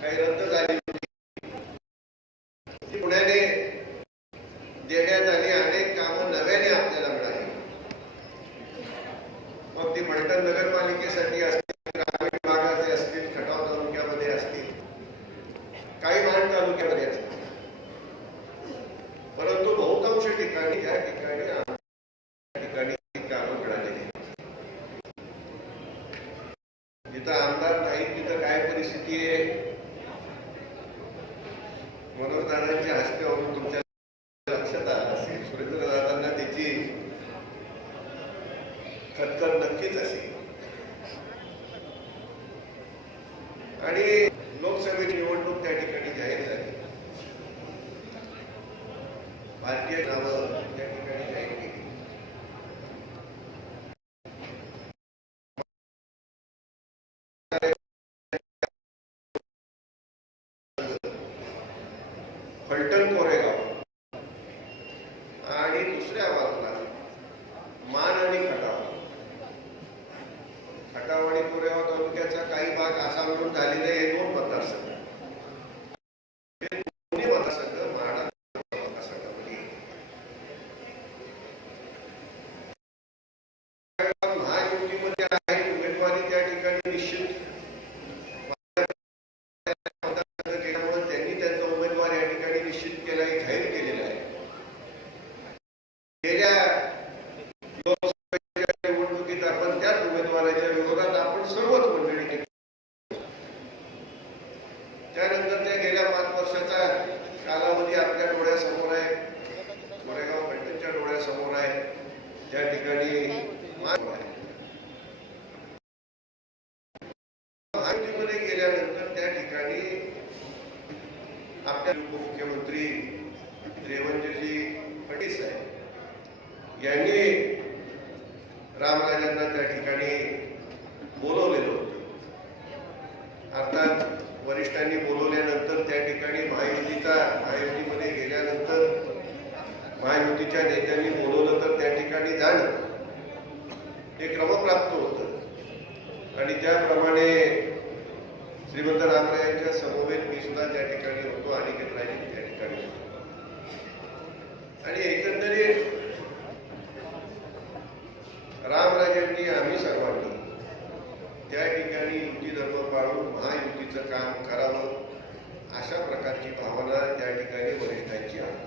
काही रद्द झाली होती ती पुण्याने देण्यात आली अनेक कामं नव्याने आपल्याला मिळाली मग ती फलटण नगरपालिकेसाठी असतील ग्रामीण भागाचे असतील खटाव तालुक्यामध्ये असतील काही मान तालुक्यामध्ये असतील परंतु बहुतांश ठिकाणी या ठिकाणी या ठिकाणी कामं मिळालेली आहेत. जिथं आमदार नाही तिथं काय परिस्थिती आहे मनोजदादांच्या हस्त्यावरून तुमच्या लक्षात आलं असेल सुरेंद्रदादांना त्याची खतखत आणि लोकसभेची निवडणूक त्या ठिकाणी जाहीर झाली भारतीय नावं त्या ठिकाणी जाहीर केली फलटण कोरेगाव आणि दुसऱ्या बाजूला मान आणि खटाव खटाव आणि कोरेगाव तालुक्याचा काही भाग असा मिळून झालेले हे दोन मतदारसंघ हे दोन्ही मतदारसंघ माडा मतदारसंघामध्ये येतात. महायुतीमध्ये आहे उमेदवारी त्या ठिकाणी निश्चित मतदारसंघ केल्यामुळे त्यांनी त्यांचा उमेदवार या ठिकाणी निश्चित केला आहे जाहीर केलेला आहे गेल्या लोकसभेच्या निवडणुकीत आपण त्याच उमेदवाराच्या विरोधात आपण सर्वच मंडळी केली त्यानंतर त्या गेल्या पाच वर्षाचा कालावधी आपल्या डोळ्यासमोर आहे कोरेगाव फलटणच्या डोळ्यासमोर आहे त्या ठिकाणी मान आहे महायुतीमध्ये गेल्यानंतर त्या ठिकाणी आपल्या उपमुख्यमंत्री रेवंतजी फडणवीस साहेब यांनी रामराजांना त्या ठिकाणी बोलवलेलं होतं. अर्थात वरिष्ठांनी बोलवल्यानंतर त्या ठिकाणी महायुतीचा महायुतीमध्ये गेल्यानंतर महायुतीच्या नेत्यांनी बोलवलं तर त्या ठिकाणी जाणं हे क्रमप्राप्त होतं. आणि त्याप्रमाणे श्रीमंत रामरायांच्या समवेत मी सुद्धा त्या ठिकाणी होतो आणि राजे त्या ठिकाणी. होतो आणि एकंदरीत रामराजांनी आम्ही सर्वांनी त्या ठिकाणी युती धर्म पाळून महायुतीचं काम करावं अशा प्रकारची भावना त्या ठिकाणी वरिष्ठांची आहे.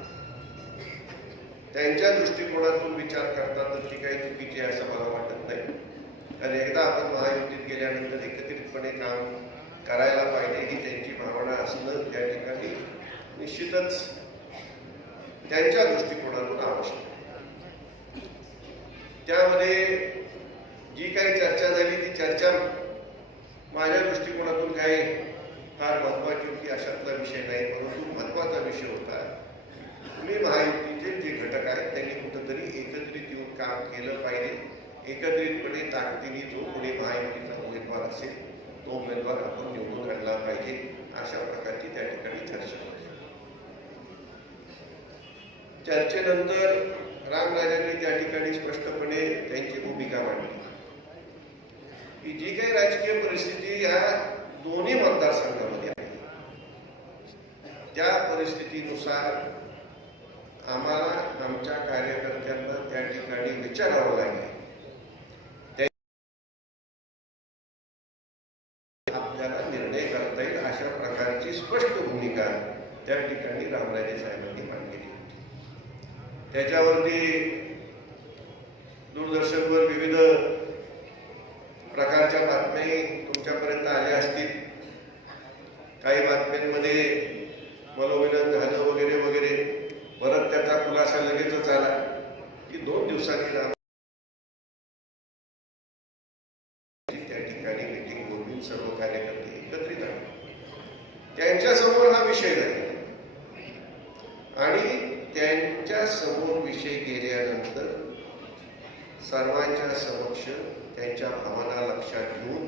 त्यांच्या दृष्टिकोनातून विचार करता तर ती काही चुकीची असं मला वाटत नाही. कारण एकदा आपण महायुतीत गेल्यानंतर एकत्रितपणे काम करायला पाहिजे ही त्यांची भावना असणं त्या ठिकाणी निश्चितच त्यांच्या दृष्टिकोनातून आवश्यक त्यामध्ये जी काही चर्चा झाली ती चर्चा माझ्या दृष्टिकोनातून काही फार महत्वाची होती अशातला विषय नाही परंतु महत्त्वाचा विषय होता. तुम्ही महायुतीचे जे घटक आहेत त्यांनी कुठंतरी एकत्रित येऊन काम केलं पाहिजे. एकत्रितपणे ताकदीने जो कोणी महायुतीचा उमेदवार असेल तो उमेदवार आपण निवडून आणला पाहिजे अशा प्रकारची त्या ठिकाणी चर्चा होती. चर्चेनंतर रामराजांनी त्या ठिकाणी स्पष्टपणे त्यांची भूमिका मांडली. की जी काही राजकीय परिस्थिती या दोन्ही मतदारसंघामध्ये आहे त्या परिस्थितीनुसार आम्हाला आमच्या कार्यकर्त्यांना त्या ठिकाणी विचारावं लागेल त्या- आपल्याला निर्णय करता येईल अशा प्रकारची स्पष्ट भूमिका त्या ठिकाणी रामराजे साहेबांनी मांडलेली होती त्याच्यावरती दूरदर्शनवर विविध प्रकारच्या बातम्याही तुमच्यापर्यंत आल्या असतील. काही बातम्यांमध्ये मनोविनोद झालं वगैरे वगैरे परत त्याचा खुलासा लगेचच आला. की दोन दिवसांनी राम त्या ठिकाणी मिटिंग बोलून सर्व कार्यकर्ते एकत्रित आले त्यांच्यासमोर हा विषय झाला आणि त्यांच्यासमोर विषय गेल्यानंतर सर्वांच्या समक्ष त्यांच्या भावना लक्षात घेऊन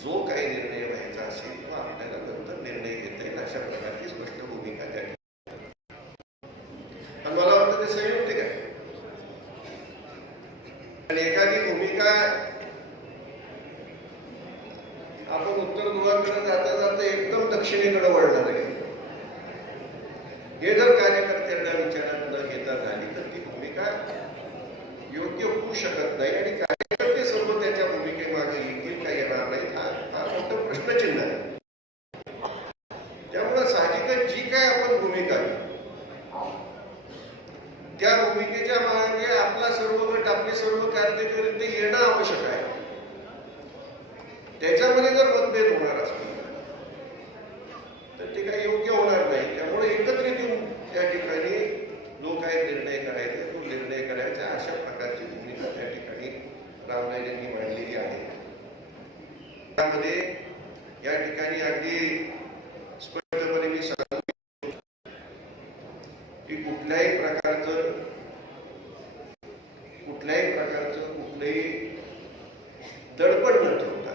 जो काही निर्णय व्हायचा असेल तो आपल्याला नंतर निर्णय घेता येईल अशा प्रकारची स्पष्ट भूमिका त्या ठिकाणी. मला वाटतं ते होते आहे आणि एखादी भूमिका आपण उत्तर ध्रुवाकडे जाता जाता एकदम दक्षिणेकडे वळणार आहे हे जर कार्यकर्त्यांना विचारात न घेता झाली तर ती भूमिका योग्य होऊ शकत नाही आणि कार्यकर्ते सर्व त्याच्या भूमिकेमागे येतील का येणार नाही. हा हा मोठं प्रश्नचिन्ह आहे. त्यामुळं साहजिकच जी काय आपण भूमिका त्या भूमिकेच्या मागे आपला सर्व गट आपले सर्व कार्यकर्ते येणं आवश्यक आहे. त्याच्यामध्ये जर मतभेद होणार असतील तर ते काही योग्य होणार नाही. त्यामुळे एकत्रित येऊन त्या ठिकाणी जो काही निर्णय करायचा तो निर्णय करायचा अशा प्रकारची भूमिका त्या ठिकाणी रामराजेंनी मांडलेली आहे. त्यामध्ये या ठिकाणी अगदी स्पष्टपणे मी सांगतो की कुठल्याही प्रकारचं कुठल्याही प्रकारचं कुठलंही दडपण न ठेवता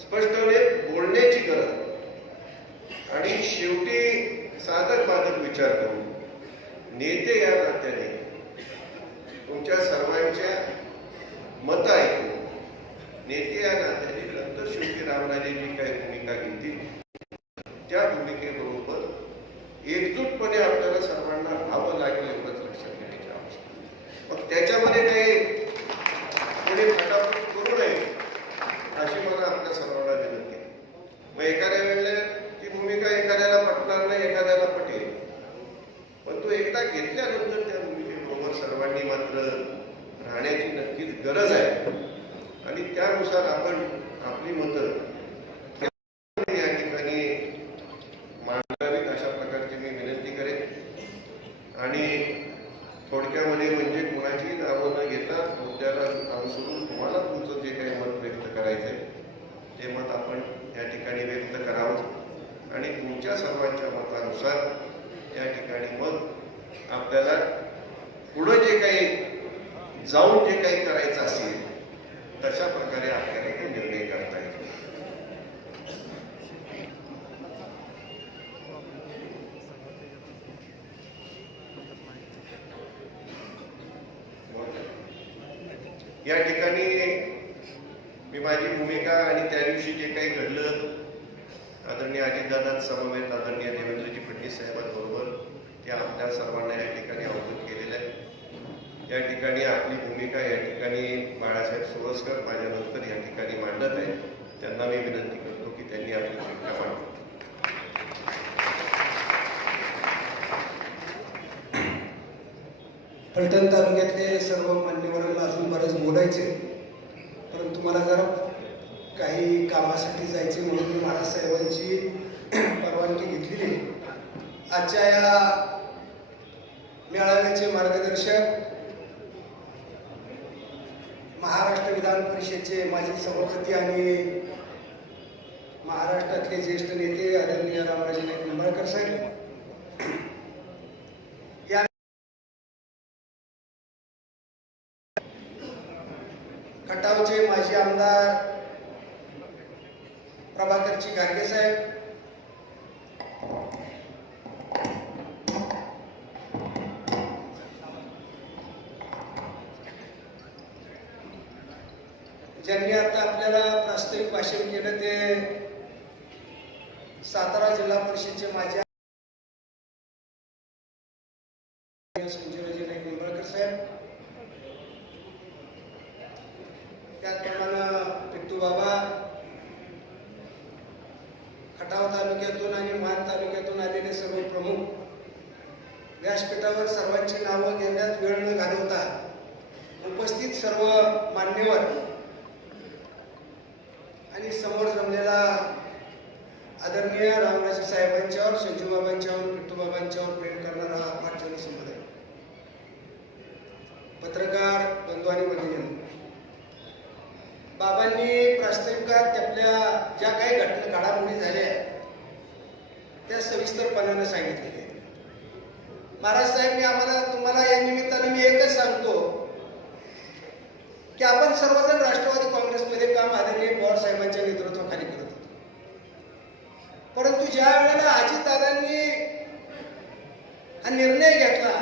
स्पष्टपणे बोलण्याची गरज आणि शेवटी साधक बाधक विचार करून नेते या नात्याने तुमच्या सर्वांच्या मत ऐकून नेते या नात्याने नंतर शेवटी रामराजे जी काही भूमिका घेतील त्या भूमिकेबरोबर एकजूटपणे आपल्याला सर्वांना राहावं लागेल एवढंच लक्षात घेण्याची आवश्यकता मग त्याच्यामध्ये काही कोणी फटाफट करू नये अशी मला आपल्या सर्वांना विनंती मग एखाद्या वेळेला ती भूमिका एखाद्याला पटणार नाही एखाद्याला पटेल. पण तो एकदा घेतल्यानंतर त्या भूमिकेबरोबर सर्वांनी मात्र राहण्याची नक्कीच गरज आहे. आणि त्यानुसार आपण आपली मतं या ठिकाणी मांडावीत अशा प्रकारची मी विनंती करेन. आणि थोडक्यामध्ये म्हणजे कोणाची नावं न घेता मुद्द्याला अनुसरून तुम्हाला तुमचं जे काही मत व्यक्त करायचं आहे ते मत आपण या ठिकाणी व्यक्त करावं. आणि तुमच्या सर्वांच्या मतानुसार या ठिकाणी मग आपल्याला पुढं जे काही जाऊन जे काही करायचं असेल तशा प्रकारे आपल्याला ते निर्णय करता येतो. या ठिकाणी मी माझी भूमिका आणि त्या दिवशी जे काही घडलं आदरणीय अजितदादांत समवेत आदरणीय देवेंद्रजी फडणवीस साहेबांबरोबर ते आपल्या सर्वांना या ठिकाणी अवगत केलेलं आहे. या ठिकाणी आपली भूमिका या ठिकाणी बाळासाहेब सोळसकर माझ्यानंतर या ठिकाणी मांडत आहे त्यांना मी विनंती करतो की त्यांनी आपली भूमिका मांडली फलटण तालुक्यातले सर्व मान्यवरांना अजून बरंच बोलायचे परंतु मला जरा काही कामासाठी जायचे म्हणून मी महाराज साहेबांची परवानगी घेतलेली आजच्या या मेळाव्याचे मार्गदर्शक महाराष्ट्र विधान परिषदेचे माजी सभापती आणि महाराष्ट्रातले ज्येष्ठ नेते आदरणीय रामराजे नाईक निंबाळकर साहेब. या खटावचे माजी आमदार प्रभाकरची गाडगे साहेब ज्यांनी आता आपल्याला प्रास्ताविक केलं ते सातारा जिल्हा परिषदचे माजी संजीवजी नाईक निंबाळकर साहेब. त्याचप्रमाणे पिट्टू बाबा खटाव तालुक्यातून आणि मान तालुक्यातून आलेले सर्व प्रमुख व्यासपीठावर सर्वांची नावं घेण्यात वेळ न घालवता उपस्थित सर्व मान्यवर समोर जमलेला आदरणीय रामराजे साहेबांच्यावर संजूबाबांच्यावर पिट्टूबाबांच्यावर प्रेम करणारा हा पाठवणी समुदाय पत्रकार बंधू आणि भगिनी बाबांनी प्रास्ताविकात आपल्या ज्या काही घटना घडामोडी झाल्या त्या सविस्तरपणाने सांगितलेल्या महाराज साहेब मी आम्हाला तुम्हाला या निमित्तानं मी एकच सांगतो की आपण सर्वजण राष्ट्रवादी काँग्रेसमध्ये काम आदरणीय पवार साहेबांच्या नेतृत्वाखाली करत होतो. परंतु ज्या वेळेला अजितदादांनी हा निर्णय घेतला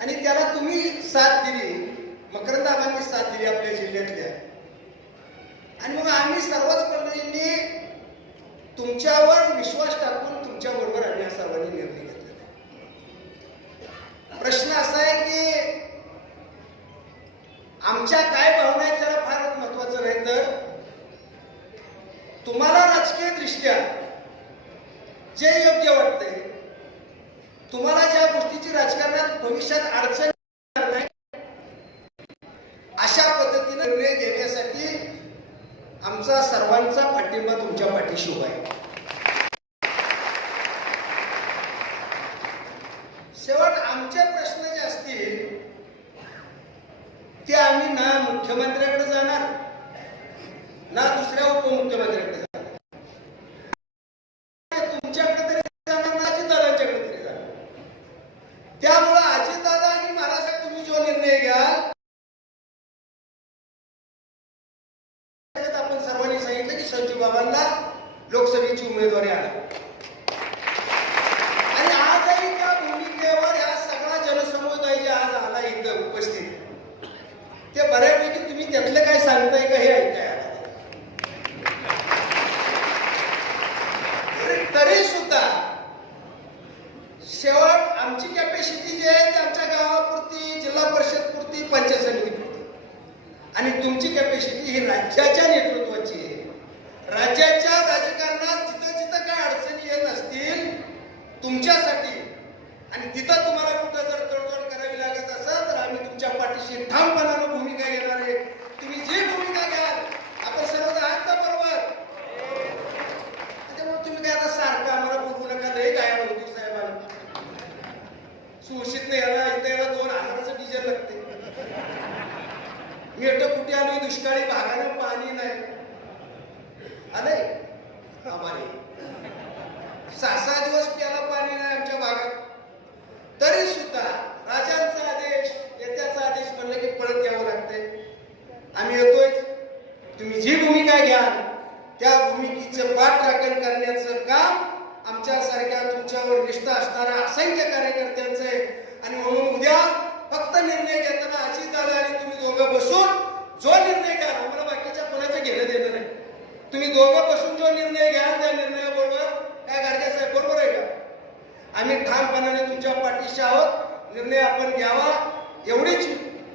आणि त्याला तुम्ही साथ दिली मकरंदाबांनी साथ दिली आपल्या जिल्ह्यातल्या आणि मग आम्ही सर्वच मंडळींनी तुमच्यावर विश्वास टाकून तुमच्या बरोबर आम्ही सर्वांनी निर्णय घेतलेला प्रश्न असा आहे की आमच्या काय भावना आहेत जरा फारच महत्वाचं नाही तर तुम्हाला राजकीय दृष्ट्या जे योग्य वाटतंय तुम्हाला ज्या गोष्टीची राजकारणात भविष्यात अडचण नाही अशा पद्धतीने निर्णय घेण्यासाठी आमचा सर्वांचा पाठिंबा तुमच्या पाठीशी उभा आहे शेवट आमचे प्रश्न जे असतील ते आम्ही ना मुख्यमंत्र्याकडे जाणार ना दुसऱ्या उपमुख्यमंत्र्याकडे जाणार तुमच्याकडे तरी जाणार ना अजितदादांच्याकडे तरी जाणार त्यामुळं अजितदादा आणि महाराष्ट्रात तुम्ही जो निर्णय घ्याल त्याच्यात आपण सर्वांनी सांगितलं की संजीव बाबांना लोकसभेची उमेदवारी आणा. आणि आजही त्या भूमिकेवर या सगळा जनसमुदाय जे आज आला इथं उपस्थित ते बऱ्यापैकी तुम्ही त्यातलं काय सांगताय का हे ऐकाय तरी- तरी सुद्धा शेवट आमची कॅपॅसिटी जी आहे ती आमच्या गावापुरती जिल्हा परिषद पुरती पंचायत समिती पुरती आणि तुमची कॅपॅसिटी ही राज्याच्या नेतृत्वाची आहे. राज्याच्या राजकारणात जिथं जिथं काय अडचणी येत असतील तुमच्यासाठी आणि तिथं तुम्हाला कुठं जर तडजोड करावी लागत असेल तर आम्ही तुमच्या पाठीशी ठामपणा भूमिका घेणार आहे तुम्ही जी भूमिका घ्याल आपण सर्वजण आहात ना बरोबर त्यामुळे तुम्ही काय आता सारखं आम्हाला बोलू नका लय काय होती साहेबांना सुशित नाही याला इथं याला दोन हजाराचं डिझेल लागते मी एकटं कुठे आलोय दुष्काळी भागानं पाणी नाही आलंय आभारी सहा सहा दिवस प्याला पाणी नाही आमच्या भागात तरी सुद्धा राजांचा आदेश नेत्याचा आदेश म्हणलं की पळत यावं लागतंय आम्ही येतोय तुम्ही जी भूमिका घ्याल त्या भूमिकेचं पाठराखण करण्याचं काम आमच्यासारख्या तुमच्यावर निष्ठा असणाऱ्या असंख्य कार्यकर्त्यांचं आहे आणि म्हणून उद्या फक्त निर्णय घेताना अजित दादा आणि तुम्ही दोघं बसून जो निर्णय घ्याल आम्हाला बाकीच्या कोणाचं घेणं देणं नाही तुम्ही दोघं बसून जो निर्णय घ्याल त्या निर्णयाबरोबर काय गाडगे साहेब बरोबर आहे का आम्ही ठामपणाने तुमच्या पाठीशी आहोत निर्णय आपण घ्यावा एवढीच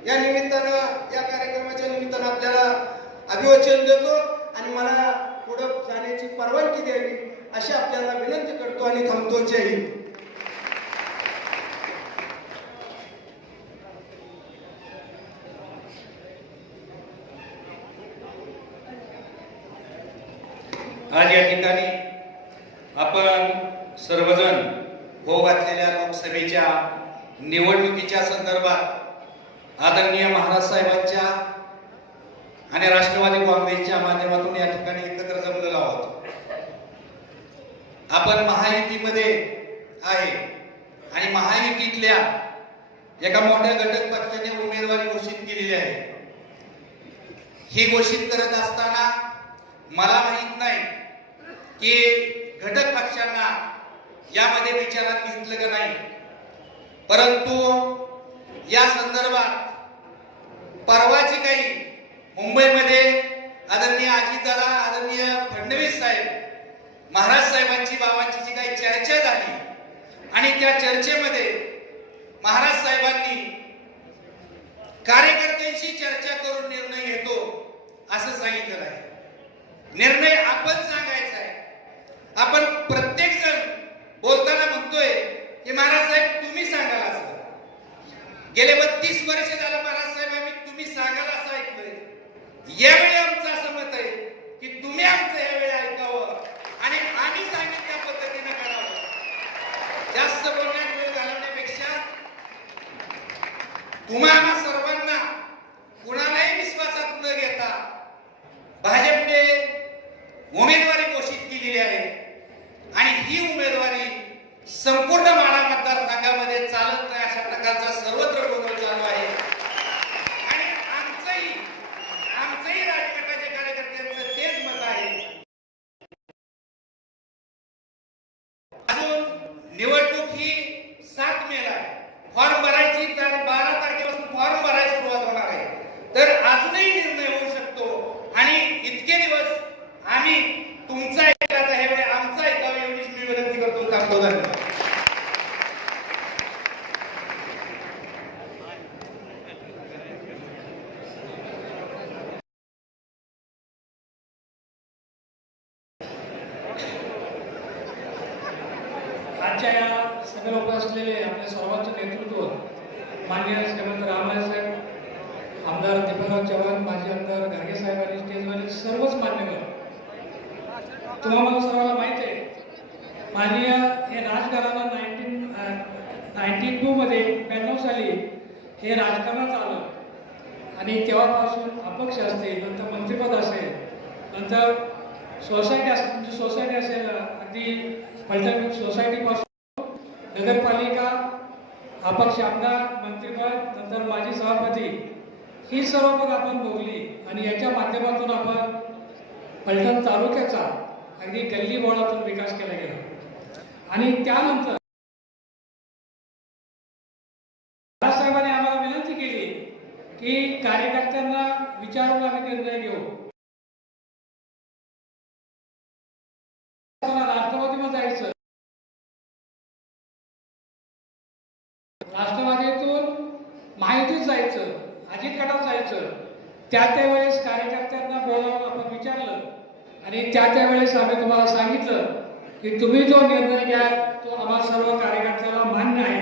या निमित्तानं या कार्यक्रमाच्या निमित्तानं आपल्याला अभिवचन देतो आणि मला पुढं जाण्याची परवानगी द्यावी अशी आपल्याला विनंती करतो आणि थांबतो जय हिंद आज या ठिकाणी आपण सर्वजण हो घातलेल्या लोकसभेच्या निवडणुकीच्या संदर्भात आदरणीय महाराज साहेबांच्या आणि राष्ट्रवादी काँग्रेसच्या माध्यमातून या ठिकाणी एकत्र जमलेलो आहोत. आपण महायुतीमध्ये आहे आणि महायुतीतल्या एका मोठ्या घटक पक्षाने उमेदवारी घोषित केलेली आहे. ही घोषित करत असताना मला माहीत नाही की घटक पक्षांना यामध्ये विचारात घेतलं का नाही? परंतु या संदर्भात परवाची काही मुंबईमध्ये आदरणीय अजितदादा आदरणीय फडणवीस साहेब महाराज साहेबांची बाबांची जी काही चर्चा झाली आणि त्या चर्चेमध्ये महाराज साहेबांनी कार्यकर्त्यांशी चर्चा करून निर्णय घेतो असं सांगितलं आहे. निर्णय आपण सांगा आपण प्रत्येक जण बोलताना म्हणतोय की महाराज साहेब तुम्ही सांगाल असं. गेले बत्तीस वर्ष झालं महाराज साहेब आम्ही तुम्ही सांगाल असं ऐकलंय. यावेळी आमचं असं मत आहे की तुम्ही आमचं यावेळी ऐकावं आणि आम्ही सांगितलं त्या पद्धतीनं करावं. जास्त बोलण्यात वेळ घालवण्यापेक्षा तुम्हाला सर्वांना कुणालाही विश्वासात न घेता भाजपने उमेदवारी घोषित केलेली आहे. आणि ही उमेदवारी संपूर्ण माळा मतदारसंघामध्ये चालत नाही अशा प्रकारचा सर्वत्र गोंधळ चालू आहे आणि आमचंही आमचंही राजगटाच्या कार्यकर्त्यांचं तेच मत आहे अजून निवडणूक ही सात मेला आहे फॉर्म भरायची तर बारा तारखेपासून फॉर्म भरायला सुरुवात होणार आहे तर अजूनही निर्णय होऊ शकतो आणि इतके दिवस आम्ही तुमचा ऐकला ह्यावेळी आमचा करतो धन्यवाद आजच्या या सगळे लोक असलेले आपल्या सर्वांचं नेतृत्व मान्य श्रीमंत रामराज साहेब आमदार दीपकराव चव्हाण माजी आमदार गाडगे साहेब आणि स्टेजवरील सर्वच मान्यवर तुम्हाला सर्वांना माहिती आहे माननीय हे राजकारणाला नाईन्टीन नाईन्टीन टूमध्ये ब्याण्णव साली हे राजकारणात आलं आणि तेव्हापासून अपक्ष असतील नंतर मंत्रिपद असेल नंतर सोसायटी असेल तुमची सोसायटी असेल अगदी पलटण सोसायटीपासून नगरपालिका अपक्ष आमदार मंत्रिपद नंतर माजी सभापती ही सर्व पद आपण भोगली आणि याच्या माध्यमातून आपण पलटण तालुक्याचा अगदी गल्ली बोळातून विकास केला गेला. आणि त्यानंतर साहेबांनी आम्हाला विनंती केली की कार्यकर्त्यांना विचारून आम्ही निर्णय घेऊ चला, राष्ट्रवादीमध्ये जायचं राष्ट्रवादीतून माहितीच जायचं अजित गटात जायचं त्या त्यावेळेस कार्यकर्त्यांना बोलावून आपण विचारलं. आणि त्या त्यावेळेस आम्ही तुम्हाला सांगितलं की तुम्ही जो निर्णय घ्या तो आम्हा सर्व कार्यकर्त्याला मान्य आहे.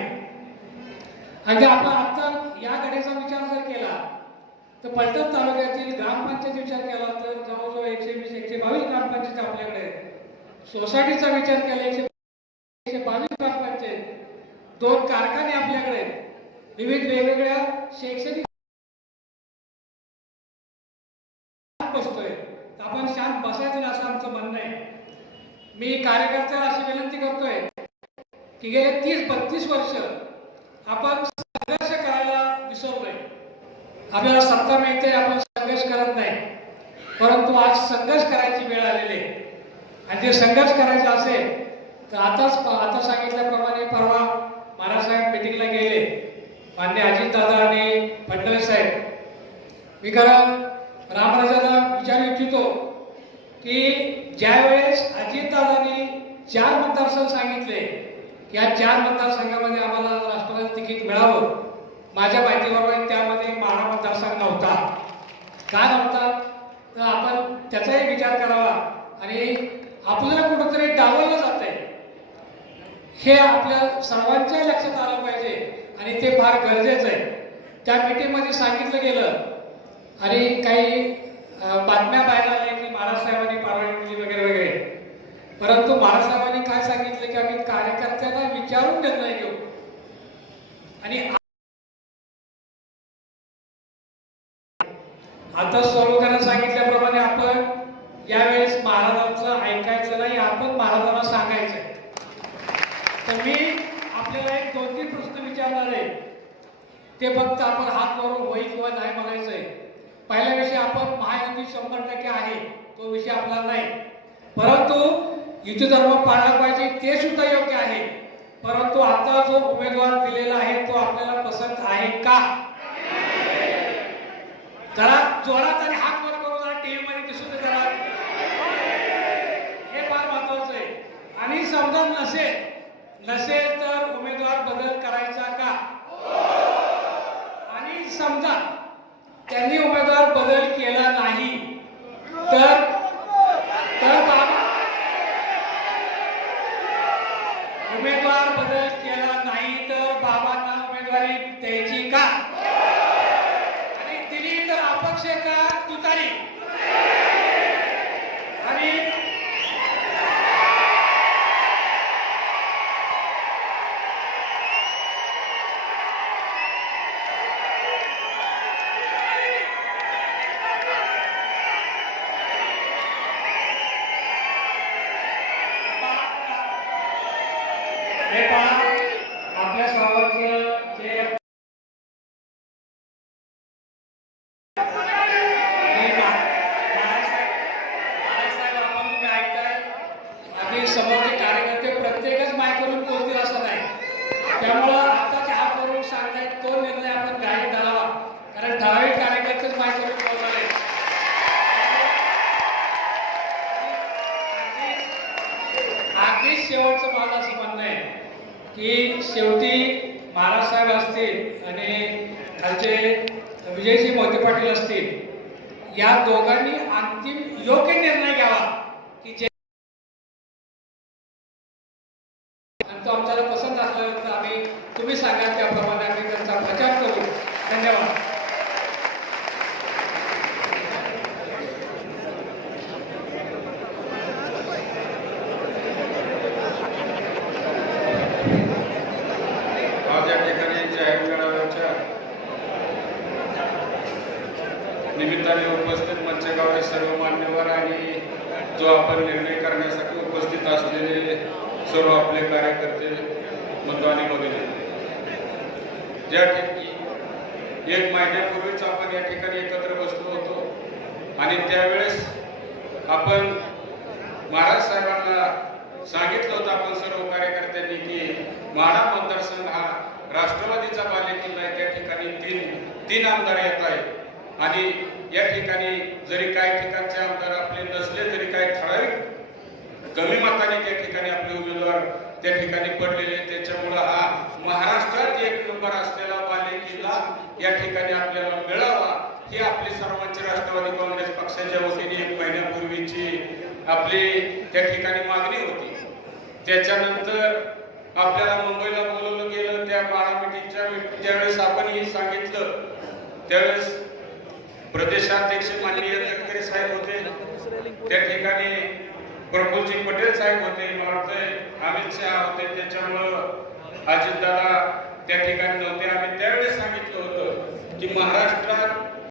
आणि आपण आता या गाडीचा विचार जर केला तर पलटण तालुक्यातील ग्रामपंचायत विचार केला तर जवळजवळ एकशे वीस एकशे बावीस ग्रामपंचायत आपल्याकडे सोसायटीचा विचार केला एकशे बावीस दोन कारखाने आपल्याकडे आहेत. विविध वेगवेगळ्या शैक्षणिक बसतोय आपण शांत बसायचं असं आमचं म्हणणं आहे. मी कार्यकर्त्याला अशी विनंती करतोय की गेले तीस बत्तीस वर्ष आपण संघर्ष करायला विसरलोय आपल्याला सत्ता मिळते आपण संघर्ष करत नाही. परंतु आज संघर्ष करायची वेळ आलेली आहे. आणि जे संघर्ष करायचा असेल तर आताच आता सांगितल्याप्रमाणे परवा बाळासाहेब मिटिंगला गेले. मान्य अजितदादा आणि फडणवीस साहेब. मी खरं रामराजाला विचारू इच्छितो की ज्यावेळेस अजितदादांनी चार मतदारसंघ सांगितले की या चार मतदारसंघामध्ये आम्हाला राष्ट्रवादी तिकीट मिळावं. माझ्या माहितीबरोबर त्यामध्ये माढा मतदारसंघ नव्हता. का नव्हता? तर आपण त्याचाही विचार करावा आणि आपल्याला कुठंतरी डावललं जातं. हे आपल्या सर्वांच्या लक्षात आलं पाहिजे. आणि ते फार गरजेचं आहे. त्या मीटिंगमध्ये सांगितलं गेलं. आणि काही बातम्या बाहेर आल्या की महाराजसाहेबांनी परवानगी दिली वगैरे वगैरे. परंतु महाराजसाहेबांनी काय सांगितलं की आम्ही कार्यकर्त्यांना विचारून निर्णय घेऊ. आणि आता सर्वकांना सांगितल्याप्रमाणे आपण यावेळेस महाराजांचं ऐकायचं नाही आपण महाराजांना सांगायचं आहे तर मी आपल्याला एक दोन तीन प्रश्न विचारणार आहे ते फक्त आपण हात वरून होई किंवा नाही बघायचं आहे पहिला विषय आपण महायुती शंभर टक्के आहे तो विषय आपला नाही. परंतु युती धर्म पाळला पाहिजे ते सुद्धा योग्य आहे. परंतु आता जो उमेदवार दिलेला आहे तो आपल्याला पसंत आहे का? जरा जोरात आणि हात वर करून जरा टीव्ही मध्ये दिसू दे जरा. हे फार महत्वाचं आहे. आणि समजा नसेल नसेल तर उमेदवार बदल करायचा का? समजा त्यांनी उमेदवार बदल केला नाही तर तर बाबा उमेदवार बदल केला नाही तर बाबांना उमेदवारी द्यायची का? आणि दिली तर अपक्ष का तुतारी आणि हे पहा आपल्या सर्वांचं जे हे पहा, बाळासाहेब बाळासाहेब आपण तुम्ही ऐकताय आपले समोरचे कार्यकर्ते प्रत्येकच मायकरून बोलतील असं नाही त्यामुळं आत्ताच्या हात वरून सांगताय तो निर्णय आपण गाडी धरावा कारण ठराविक कार्यकर्तेच मायकरून बोलणार आहेत शेवटचं माझं असं म्हणणं आहे की शेवटी महाराज साहेब असतील आणि खालचे विजयजी मोहिते पाटील असतील या दोघांनी अंतिम योग्य निर्णय घ्यावा की जे आणि तो आमच्याला पसंत असल्यानंतर आम्ही तुम्ही सांगा त्याप्रमाणे आम्ही त्यांचा प्रचार करू धन्यवाद आज या ठिकाणी जाहीर मेळाव्याच्या ठिकाणी उपस्थित मंचगावचे सर्व मान्यवर आणि जो आपण निर्णय करण्यासाठी उपस्थित असलेले सर्व आपले कार्यकर्ते बंधू आणि भगिनी. ज्या ठिकाणी एक महिन्यापूर्वीच आपण या ठिकाणी एकत्र बसलो होतो आणि त्यावेळेस आपण महाराज साहेबांना सांगितलं होतं आपण सर्व कार्यकर्त्यांनी की माढा मतदारसंघ हा राष्ट्रवादीचा बालेकिल्ला आहे. त्या ठिकाणी तीन तीन आमदार येत आहेत. आणि या ठिकाणी जरी काही ठिकाणचे आमदार आपले नसले तरी काही ठराविक कमी मताने त्या ठिकाणी आपले उमेदवार त्या ठिकाणी पडलेले त्याच्यामुळं हा महाराष्ट्रात एक नंबर असलेला बालेकिल्ला या ठिकाणी आपल्याला मिळावा ही आपली सर्वांची राष्ट्रवादी काँग्रेस पक्षाच्या वतीने एक महिन्यापूर्वीची आपली त्या ठिकाणी मागणी होती. त्याच्यानंतर आपल्याला मुंबईला बोलवलं गेलं त्या बारा मिटिंगच्या त्यावेळेस आपण हे सांगितलं त्यावेळेस प्रदेशाध्यक्ष माननीय तटकरे साहेब होते. त्या ठिकाणी प्रफुलजी पटेल साहेब होते मला वाटतंय अमित शहा होते त्याच्यामुळं अजितदादा त्या ठिकाणी नव्हते. आम्ही त्यावेळेस सांगितलं होतं की महाराष्ट्रात